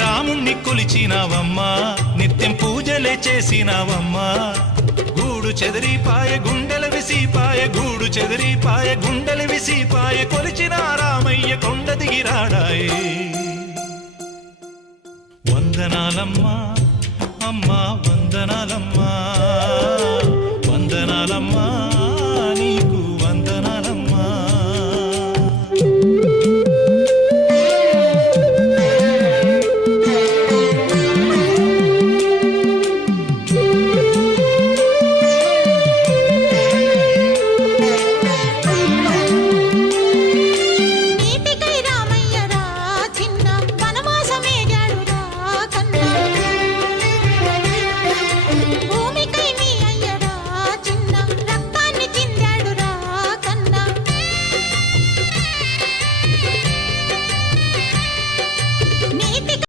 రాముణ్ణి కొలిచినావమ్మా నిత్యం పూజలే చేసినావమ్మా గూడు చెదిరిపాయ గుండెల విసిపాయ గూడు చెదిరిపాయ గుండెల విసిపాయ కొలిచిన రామయ్య కొండ దిగిరాడాయే వందనాలమ్మా అమ్మా వందనాలమ్మా